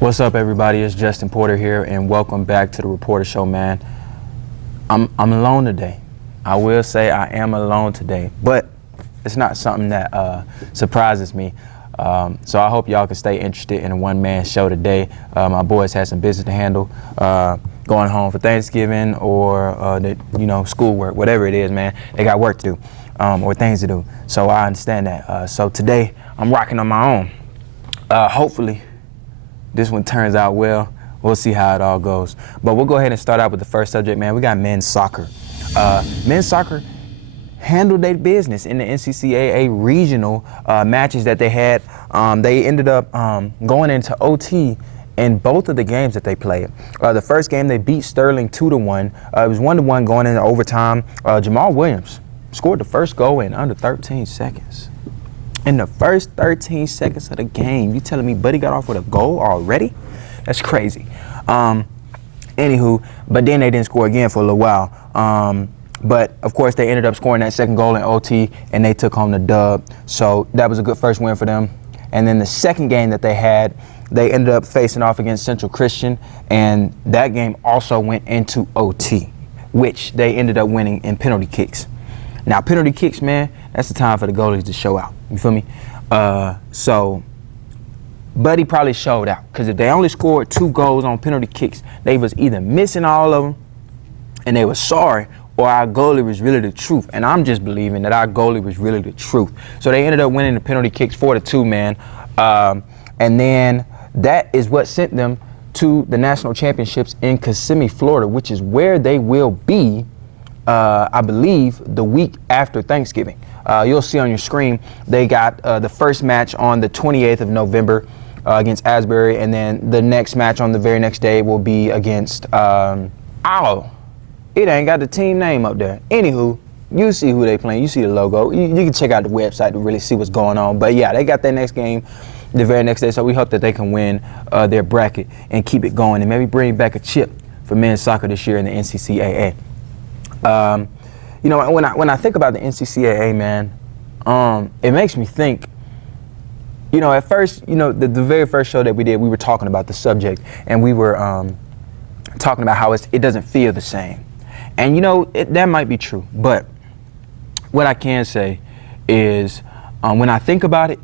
What's up, everybody? It's Justin Porter here, and welcome back to the Reporter Show, man. I'm alone today. I will say I am alone today, but it's not something that surprises me. So I hope y'all can stay interested in a one-man show today. My boys had some business to handle, going home for Thanksgiving or schoolwork, whatever it is, man. They got work to do or things to do. So I understand that. So today I'm rocking on my own. Hopefully this one turns out well. We'll see how it all goes. But we'll go ahead and start out with the first subject, man. We got men's soccer. Men's soccer handled their business in the NCCAA regional matches that they had. They ended up going into OT in both of the games that they played. The first game, they beat Sterling 2-1. It was 1-1 going into overtime. Jamal Williams scored the first goal in under 13 seconds. In the first 13 seconds of the game, you telling me Buddy got off with a goal already? That's crazy. Anywho, but then they didn't score again for a little while. But of course, they ended up scoring that second goal in OT, and they took home the dub. So that was a good first win for them. And then the second game that they had, they ended up facing off against Central Christian, and that game also went into OT, which they ended up winning in penalty kicks. Now, penalty kicks, man, that's the time for the goalies to show out. You feel me? So Buddy probably showed out, because if they only scored 2 goals on penalty kicks, they was either missing all of them and they were sorry, or our goalie was really the truth. And I'm just believing that our goalie was really the truth. So they ended up winning the penalty kicks 4-2, man. And then that is what sent them to the national championships in Kissimmee, Florida, which is where they will be, I believe, the week after Thanksgiving. You'll see on your screen, they got the first match on the 28th of November against Asbury, and then the next match on the very next day will be against, it ain't got the team name up there. Anywho, you see who they playing, you see the logo. You can check out the website to really see what's going on. But yeah, they got their next game the very next day, so we hope that they can win their bracket and keep it going and maybe bring back a chip for men's soccer this year in the NCCAA. When I think about the NCCAA, man, it makes me think, at first, the very first show that we did, we were talking about the subject, and we were talking about how it doesn't feel the same. And, that might be true. But what I can say is when I think about it,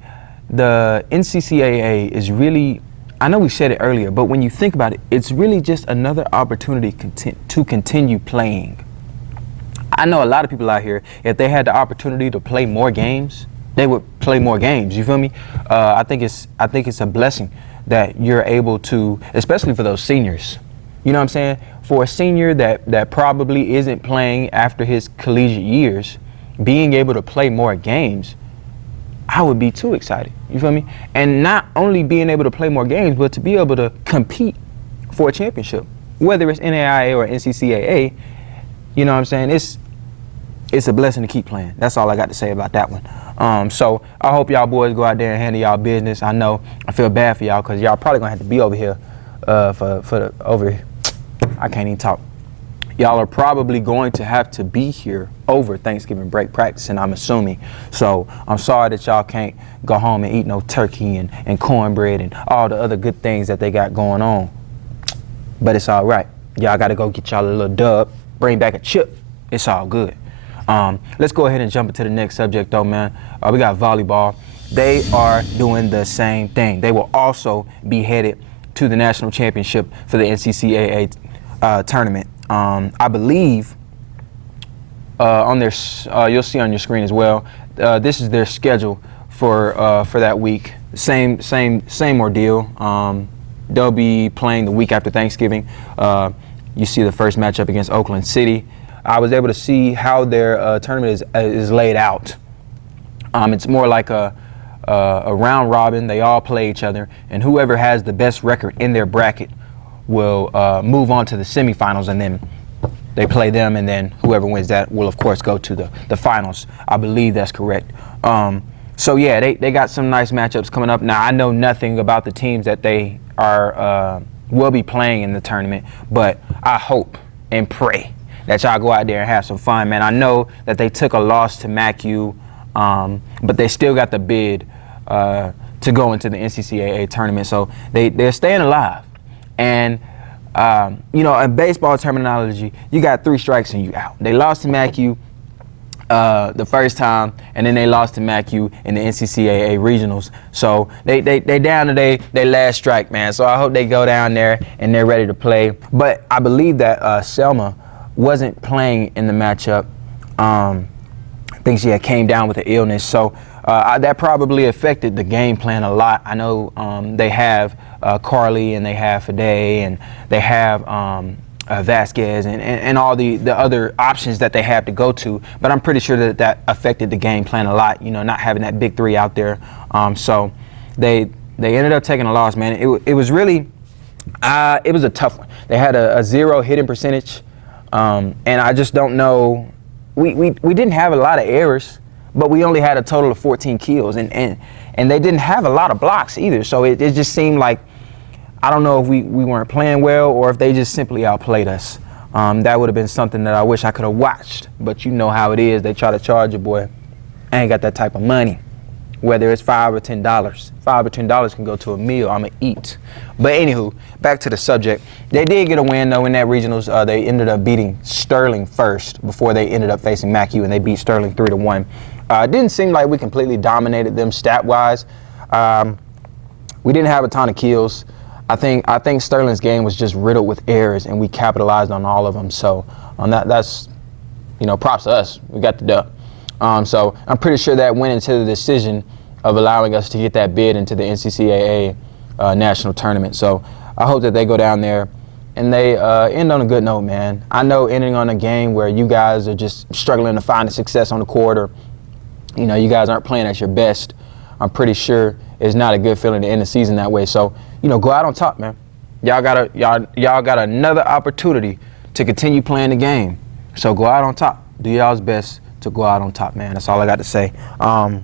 the NCCAA is really, I know we said it earlier, but when you think about it, it's really just another opportunity to continue playing. I know a lot of people out here, if they had the opportunity to play more games, they would play more games. You feel me? I think it's a blessing that you're able to, especially for those seniors. You know what I'm saying? For a senior that probably isn't playing after his collegiate years, being able to play more games, I would be too excited. You feel me? And not only being able to play more games, but to be able to compete for a championship, whether it's NAIA or NCCAA. You know what I'm saying? It's a blessing to keep playing. That's all I got to say about that one. So I hope y'all boys go out there and handle y'all business. I feel bad for y'all, because y'all probably gonna have to be over here I can't even talk. Y'all are probably going to have to be here over Thanksgiving break practicing, I'm assuming. So I'm sorry that y'all can't go home and eat no turkey and cornbread and all the other good things that they got going on. But it's all right. Y'all got to go get y'all a little dub, bring back a chip. It's all good. Let's go ahead and jump into the next subject, though, man. We got volleyball. They are doing the same thing. They will also be headed to the national championship for the NCCAA tournament. I believe on their, you'll see on your screen as well. This is their schedule for that week. Same ordeal. They'll be playing the week after Thanksgiving. You see the first matchup against Oakland City. I was able to see how their tournament is laid out. It's more like a round robin. They all play each other, and whoever has the best record in their bracket will move on to the semifinals, and then they play them, and then whoever wins that will, of course, go to the finals. I believe that's correct. So yeah, they got some nice matchups coming up. Now, I know nothing about the teams that they will be playing in the tournament, but I hope and pray that y'all go out there and have some fun, man. I know that they took a loss to MACU, but they still got the bid to go into the NCCAA tournament. So they're staying alive. And, you know, in baseball terminology, you got 3 strikes and you out. They lost to MACU the first time, and then they lost to MACU in the NCCAA regionals. So they down to they last strike, man. So I hope they go down there and they're ready to play. But I believe that Selma wasn't playing in the matchup. I think she had came down with an illness. So that probably affected the game plan a lot. I know they have Carly and they have Fade and they have Vasquez and all the other options that they have to go to, but I'm pretty sure that affected the game plan a lot, you know, not having that big 3 out there. So they ended up taking a loss, man. It was really, it was a tough one. They had a 0 hitting percentage, and I just don't know, we didn't have a lot of errors, but we only had a total of 14 kills, and they didn't have a lot of blocks either, so it just seemed like, I don't know if we weren't playing well or if they just simply outplayed us. That would have been something that I wish I could have watched. But you know how it is. They try to charge you, boy. I ain't got that type of money. Whether it's $5 or $10. $5 or $10 can go to a meal I'ma eat. But anywho, back to the subject. They did get a win, though, in that regionals. They ended up beating Sterling first before they ended up facing MACU, and they beat Sterling 3-1. It didn't seem like we completely dominated them stat-wise. We didn't have a ton of kills. I think Sterling's game was just riddled with errors, and we capitalized on all of them. So that's, you know, props to us. We got the dub. So I'm pretty sure that went into the decision of allowing us to get that bid into the NCCAA national tournament. So I hope that they go down there and they end on a good note, man. I know ending on a game where you guys are just struggling to find a success on the court, or, you know, you guys aren't playing at your best, I'm pretty sure it's not a good feeling to end the season that way. So, you know, go out on top, man. Y'all got another opportunity to continue playing the game. So go out on top. Do y'all's best to go out on top, man. That's all I got to say. I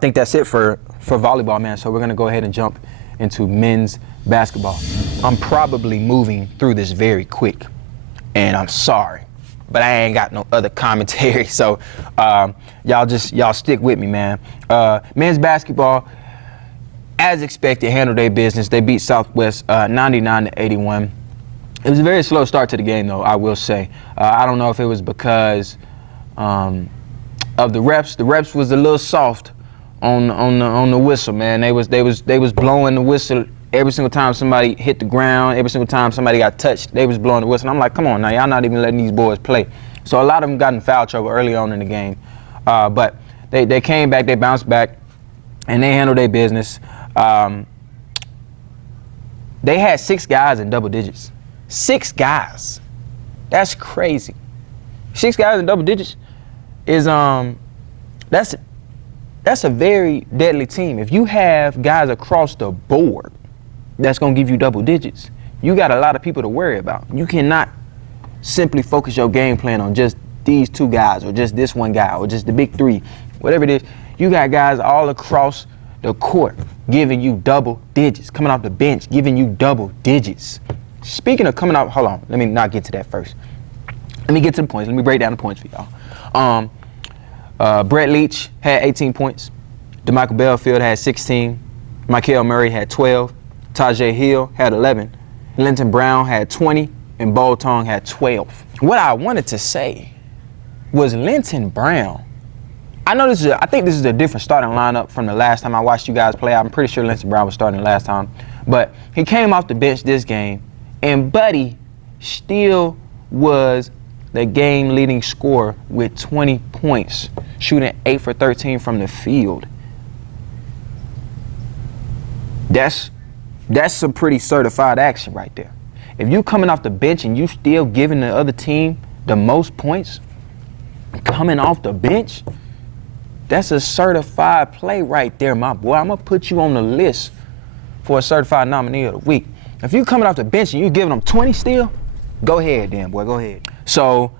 think that's it for volleyball, man. So we're gonna go ahead and jump into men's basketball. I'm probably moving through this very quick, and I'm sorry, but I ain't got no other commentary. So y'all stick with me, man. Men's basketball, as expected, handled their business. They beat Southwest 99-81. It was a very slow start to the game, though, I will say. I don't know if it was because of the refs. The refs was a little soft on the whistle, man. They was blowing the whistle every single time somebody hit the ground, every single time somebody got touched. They was blowing the whistle. And I'm like, come on now, y'all not even letting these boys play. So a lot of them got in foul trouble early on in the game, but they came back, they bounced back, and they handled their business. They had 6 guys in double digits. 6 guys. That's crazy. 6 guys in double digits is that's a very deadly team. If you have guys across the board that's gonna give you double digits, you got a lot of people to worry about. You cannot simply focus your game plan on just these 2 guys or just this 1 guy or just the big 3, whatever it is. You got guys all across the court giving you double digits, coming off the bench, giving you double digits. Speaking of coming out, hold on, let me not get to that first. Let me get to the points. Let me break down the points for y'all. Brett Leach had 18 points. DeMichael Belfield had 16. Michael Murray had 12. Tajay Hill had 11. Linton Brown had 20. And Bo Tong had 12. What I wanted to say was Linton Brown. I think this is a different starting lineup from the last time I watched you guys play. I'm pretty sure Linton Brown was starting last time. But he came off the bench this game, and Buddy still was the game-leading scorer with 20 points, shooting 8 for 13 from the field. That's some pretty certified action right there. If you coming off the bench and you still giving the other team the most points, coming off the bench, that's a certified play right there, my boy. I'm going to put you on the list for a certified nominee of the week. If you coming off the bench and you giving them 20 still, go ahead then, boy, go ahead. So,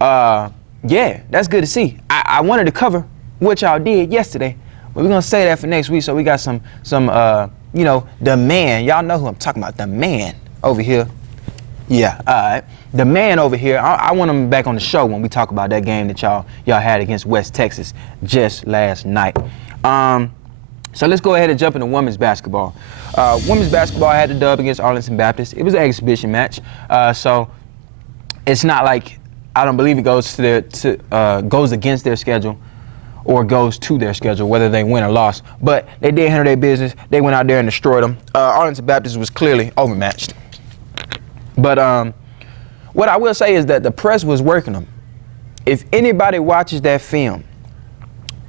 yeah, that's good to see. I wanted to cover what y'all did yesterday, but we're going to say that for next week. So we got some you know, the man. Y'all know who I'm talking about, the man over here. Yeah, all right. The man over here, I want him back on the show when we talk about that game that y'all had against West Texas just last night. So let's go ahead and jump into women's basketball. Women's basketball had the dub against Arlington Baptist. It was an exhibition match, so it's not like I don't believe it goes goes against their schedule or goes to their schedule, whether they win or lost. But they did handle their business. They went out there and destroyed them. Arlington Baptist was clearly overmatched. But what I will say is that the press was working them. If anybody watches that film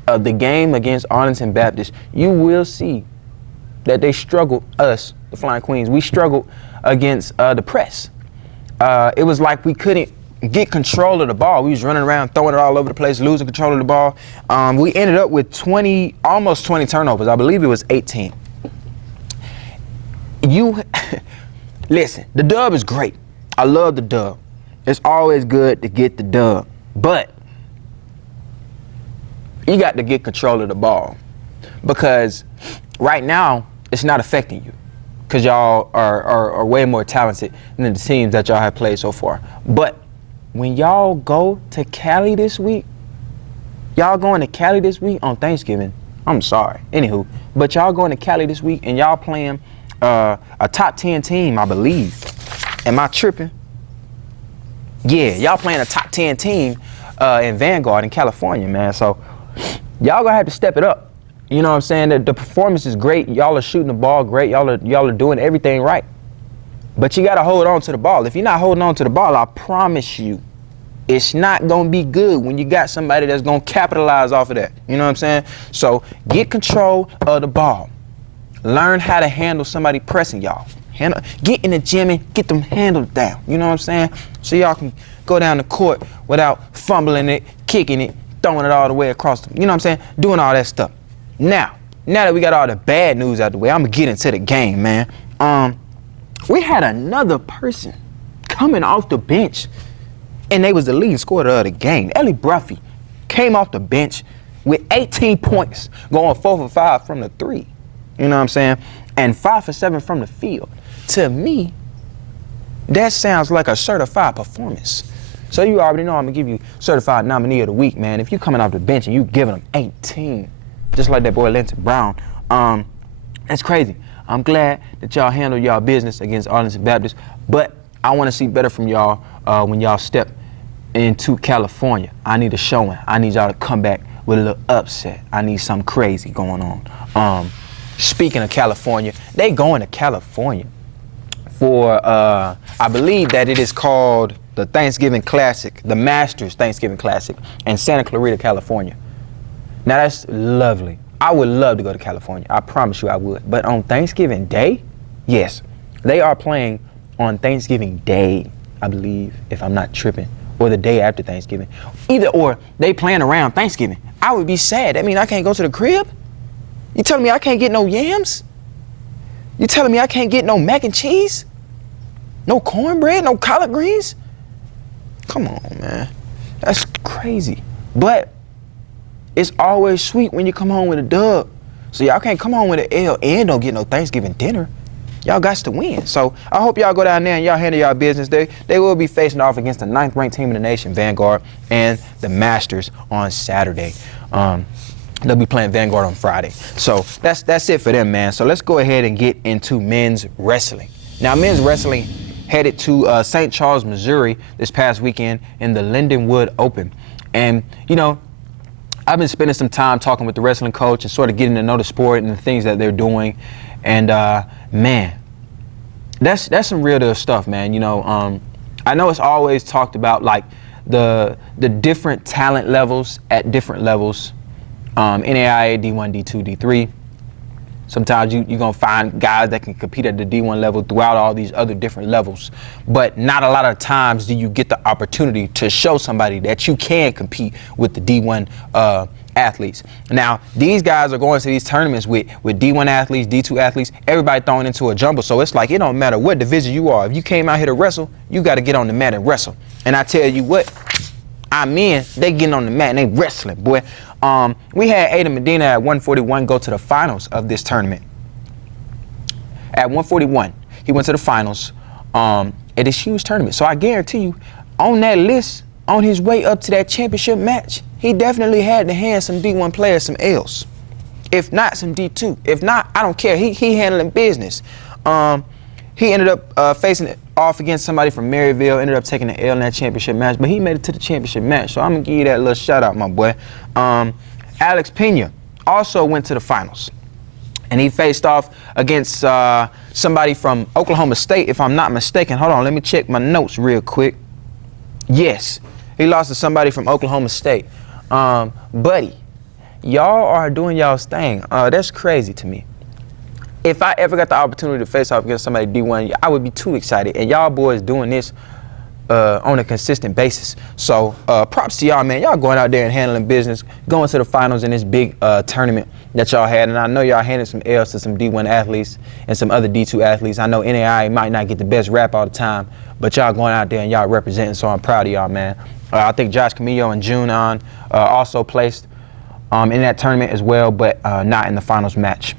of the game against Arlington Baptist, you will see that they struggled, us, the Flying Queens, we struggled against the press. It was like we couldn't get control of the ball. We was running around, throwing it all over the place, losing control of the ball. We ended up with almost 20 turnovers. I believe it was 18. Listen, the dub is great. I love the dub. It's always good to get the dub, but you got to get control of the ball, because right now it's not affecting you, because y'all are way more talented than the teams that y'all have played so far. But when y'all go to Cali this week, y'all going to Cali this week on Thanksgiving. I'm sorry. Anywho, but y'all going to Cali this week and y'all playing a top 10 team, I believe. Am I tripping? Yeah, y'all playing a top 10 team in Vanguard in California, man. So y'all gonna have to step it up. You know what I'm saying? The performance is great. Y'all are shooting the ball great. Y'all are doing everything right. But you gotta hold on to the ball. If you're not holding on to the ball, I promise you, it's not gonna be good when you got somebody that's gonna capitalize off of that. You know what I'm saying? So get control of the ball. Learn how to handle somebody pressing y'all. Get in the gym and get them handled down. You know what I'm saying? So y'all can go down the court without fumbling it, kicking it, throwing it all the way across you know what I'm saying? Doing all that stuff. Now that we got all the bad news out the way, I'm gonna get into the game, man. We had another person coming off the bench, and they was the leading scorer of the game. Ellie Bruffy came off the bench with 18 points, going 4 for 5 from the three. You know what I'm saying? And 5 for 7 from the field. To me, that sounds like a certified performance. So you already know I'm gonna give you certified nominee of the week, man. If you coming off the bench and you giving them 18, just like that boy Linton Brown, that's crazy. I'm glad that y'all handled y'all business against Arlington Baptist, but I want to see better from y'all when y'all step into California. I need a showing. I need y'all to come back with a little upset. I need something crazy going on. Speaking of California, they going to California for, I believe that it is called the Thanksgiving Classic, the Masters Thanksgiving Classic in Santa Clarita, California. Now that's lovely. I would love to go to California. I promise you I would. But on Thanksgiving Day, yes, they are playing on Thanksgiving Day, I believe, if I'm not tripping, or the day after Thanksgiving. Either or, they playing around Thanksgiving. I would be sad. That means I can't go to the crib? You telling me I can't get no yams? You telling me I can't get no mac and cheese? No cornbread, no collard greens? Come on, man. That's crazy. But it's always sweet when you come home with a dub. So y'all can't come home with an L and don't get no Thanksgiving dinner. Y'all got to win. So I hope y'all go down there and y'all handle y'all business. They will be facing off against the 9th ranked team in the nation, Vanguard, and the Masters on Saturday. They'll be playing Vanguard on Friday. So that's it for them, man. So let's go ahead and get into men's wrestling. Now, men's wrestling headed to St. Charles, Missouri this past weekend in the Lindenwood Open. And, you know, I've been spending some time talking with the wrestling coach and sort of getting to know the sport and the things that they're doing. And, man, that's some real deal stuff, man. You know, I know it's always talked about, like, the different talent levels at different levels. NAIA, D1, D2, D3. Sometimes you're going to find guys that can compete at the D1 level throughout all these other different levels. But not a lot of times do you get the opportunity to show somebody that you can compete with the D1 athletes. Now, these guys are going to these tournaments with D1 athletes, D2 athletes, everybody thrown into a jumble. So it's like, it don't matter what division you are. If you came out here to wrestle, you got to get on the mat and wrestle. And I tell you what, they getting on the mat and they wrestling, boy. We had Ada Medina at 141 go to the finals of this tournament. At 141, he went to the finals at this huge tournament. So I guarantee you, on that list, on his way up to that championship match, he definitely had to hand some D1 players some L's. If not, some D2. If not, I don't care. He handling business. He ended up facing it off against somebody from Maryville, ended up taking the L in that championship match, but he made it to the championship match, so I'm going to give you that little shout out, my boy. Alex Pena also went to the finals, and he faced off against somebody from Oklahoma State, if I'm not mistaken. Hold on, let me check my notes real quick. Yes, he lost to somebody from Oklahoma State. Buddy, y'all are doing y'all's thing. That's crazy to me. If I ever got the opportunity to face off against somebody D1, I would be too excited. And y'all boys doing this on a consistent basis. So props to y'all, man. Y'all going out there and handling business, going to the finals in this big tournament that y'all had. And I know y'all handed some L's to some D1 athletes and some other D2 athletes. I know NAI might not get the best rap all the time, but y'all going out there and y'all representing, so I'm proud of y'all, man. I think Josh Camillo and June also placed in that tournament as well, but not in the finals match.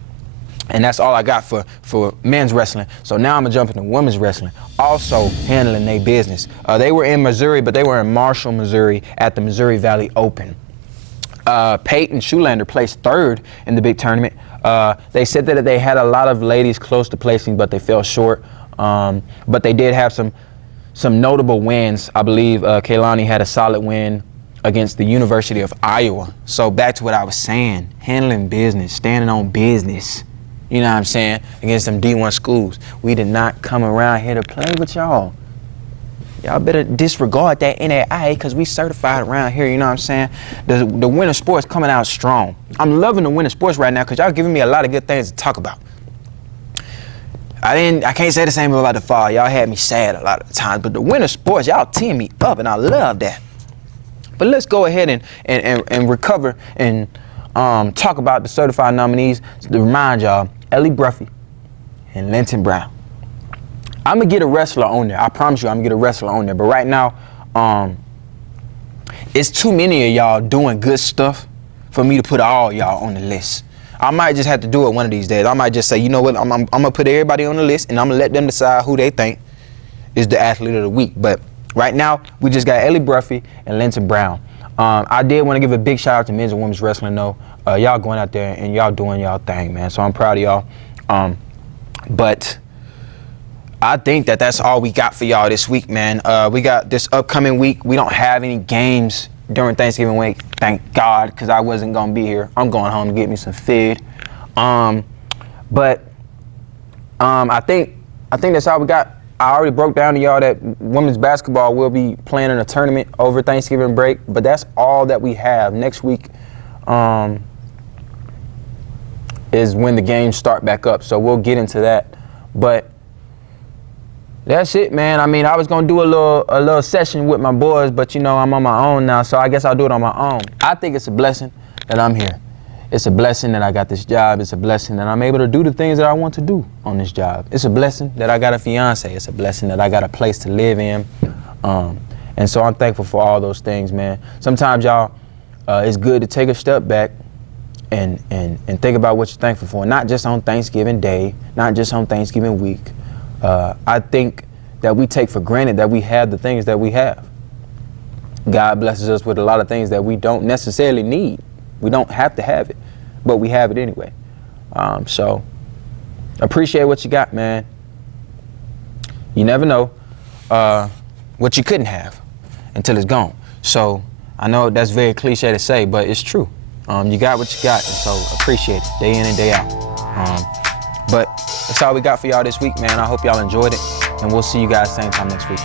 And that's all I got for men's wrestling. So now I'm going to jump into women's wrestling, also handling their business. They were in Missouri, but they were in Marshall, Missouri at the Missouri Valley Open. Peyton Schulander placed third in the big tournament. They said that they had a lot of ladies close to placing, but they fell short. But they did have some notable wins. I believe Kaylani had a solid win against the University of Iowa. So back to what I was saying, handling business, standing on business. You know what I'm saying? Against some D1 schools. We did not come around here to play with y'all. Y'all better disregard that NAIA because we certified around here, you know what I'm saying? The winter sports coming out strong. I'm loving the winter sports right now because y'all giving me a lot of good things to talk about. I can't say the same about the fall. Y'all had me sad a lot of the times, but the winter sports, y'all teeing me up and I love that. But let's go ahead and recover and talk about the certified nominees. To remind y'all, Ellie Bruffy and Linton Brown. I'm going to get a wrestler on there. I promise you I'm going to get a wrestler on there. But right now, it's too many of y'all doing good stuff for me to put all y'all on the list. I might just have to do it one of these days. I might just say, you know what, I'm going to put everybody on the list and I'm going to let them decide who they think is the athlete of the week. But right now, we just got Ellie Bruffy and Linton Brown. I did want to give a big shout out to men's and women's wrestling, though. Y'all going out there and y'all doing y'all thing, man. So I'm proud of y'all. But I think that that's all we got for y'all this week, man. We got this upcoming week. We don't have any games during Thanksgiving week, thank God, because I wasn't going to be here. I'm going home to get me some food. But I think that's all we got. I already broke down to y'all that women's basketball will be playing in a tournament over Thanksgiving break, but that's all that we have. Next week is when the games start back up, so we'll get into that. But that's it, man. I mean, I was gonna do a little session with my boys, but you know, I'm on my own now, so I guess I'll do it on my own. I think it's a blessing that I'm here. It's a blessing that I got this job. It's a blessing that I'm able to do the things that I want to do on this job. It's a blessing that I got a fiance. It's a blessing that I got a place to live in. And so I'm thankful for all those things, man. Sometimes, y'all, it's good to take a step back and think about what you're thankful for, not just on Thanksgiving Day, not just on Thanksgiving week. I think that we take for granted that we have the things that we have. God blesses us with a lot of things that we don't necessarily need. We don't have to have it, but we have it anyway. So appreciate what you got, man. You never know what you couldn't have until it's gone. So I know that's very cliche to say, but it's true. You got what you got, and so appreciate it day in and day out. But that's all we got for y'all this week, man. I hope y'all enjoyed it, and we'll see you guys same time next week.